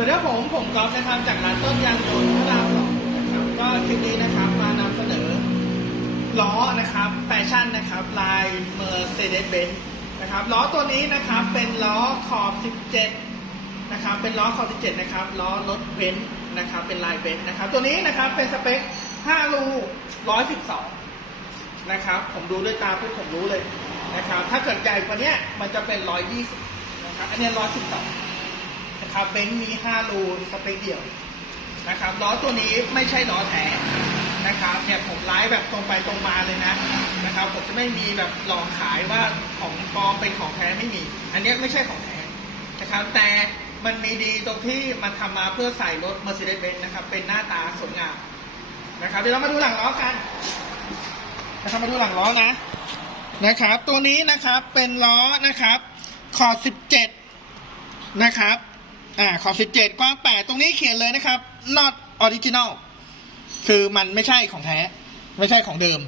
สวัสดีครับผมผมกอล์ฟนะครับจากร้านต้นยางยนต์พระรามสองนะครับก็คลิปนี้นะครับมานำเสนอล้อนะครับแฟชั่นนะครับลาย Mercedes-Benz นะครับล้อตัวนี้นะครับเป็นล้อขอบ 17 นะครับเป็นล้อขอบ 17 นะครับล้อรถเบนซ์นะครับเป็นลายเบนซ์นะครับ ตัวนี้นะครับเป็นสเปค 5 รู 112 นะครับผมดูด้วยตาปุ๊บผมรู้เลยนะครับถ้าเกิดใหญ่กว่านี้มันจะเป็น 120 นะครับอันนี้ย112 นะครับเบนซ์มี5รูสเปคเดียวนะครับล้อตัวนี้ไม่ใช่ล้อแท้นะครับเนี่ยผมไลฟ์แบบตรงไปตรงมาเลยนะนะครับผมจะไม่มีแบบหลอกขายว่าของปลอมเป็นของแท้ไม่มี อันเนี้ยไม่ใช่ของแท้นะครับแต่มันมีดีตรงที่มันทำมาเพื่อใส่รถ Mercedes-Benz นะครับเป็นหน้าตาสวยงามนะครับเดี๋ยวเรามาดูหลังล้อกันนะครับมาดูหลังล้อนะนะครับ ตัวนี้นะครับเป็นล้อนะครับขอบ17 นะครับ อ่าขอบ17 กว้าง 8 ตรงนี้เขียนเลยนะครับ not original คือมันไม่ใช่ของแท้ ไม่ใช่ของเดิม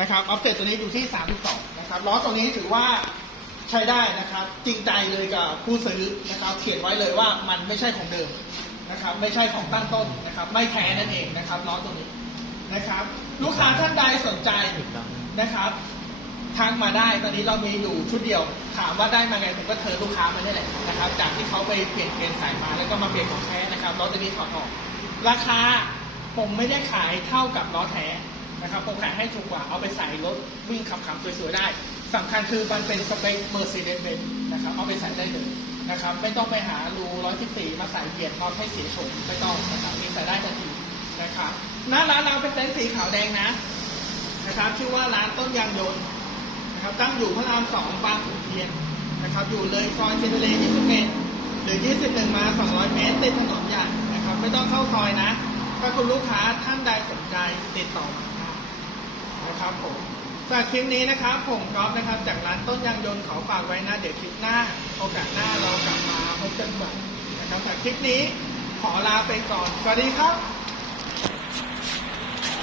นะครับออฟเซตตัวนี้อยู่ที่ 32 นะครับล้อตัวนี้ถือว่าใช้ได้นะครับ จริงใจเลยกับผู้ซื้อนะครับ เขียนไว้เลยว่ามันไม่ใช่ของเดิมนะครับ ไม่ใช่ของตั้งต้นนะครับ ไม่แท้นั่นเองนะครับล้อตัวนี้นะครับ ลูกค้าท่านใดสนใจนะครับ ทักมาได้ ตอนนี้เรามีอยู่ชุดเดียว ถามว่าได้มาไงผมก็เชิญลูกค้ามานี่แหละนะครับ จากที่เขาไปเปลี่ยนเปลี่ยนสายมาแล้วก็มาเปลี่ยนของแท้นะครับล้อตัวนี้ถอดออก ราคาผมไม่ได้ขายเท่ากับล้อแท้นะครับผมขายให้ถูกกว่าเอาไปใส่รถวิ่งขับขับสวยๆได้สำคัญคือมันเป็นสเปค Mercedes-Benz นะครับเอาไปใส่ได้เลยนะครับ ไม่ต้องไปหารู114 มาใส่เบียดน็อให้เสียโฉมไม่ต้องนะครับมีใส่ได้ทันทีนะครับหน้าร้านเราเป็นเต็นท์สีขาวแดงนะนะครับ ชื่อว่าร้านต้นยางยนต์ นะครับตั้งอยู่พระรามสองบางขุนเทียนนะครับอยู่เลยซอยเชนทะเล21 หรือ 21 มา 200 เมตรติดถนนใหญ่นะครับ ไม่ต้องเข้าซอยนะ ถ้าคุณลูกค้าท่านใดสนใจติดต่อมาได้นะครับผมสำหรับคลิปนี้นะครับผมก๊อฟนะครับ จากร้านต้นยางยนต์ขอฝากไว้นะ เดี๋ยวคลิปหน้า โอกาสหน้าเรากลับมาพบกันใหม่นะครับสำหรับคลิปนี้ขอลาไปก่อน สวัสดีครับ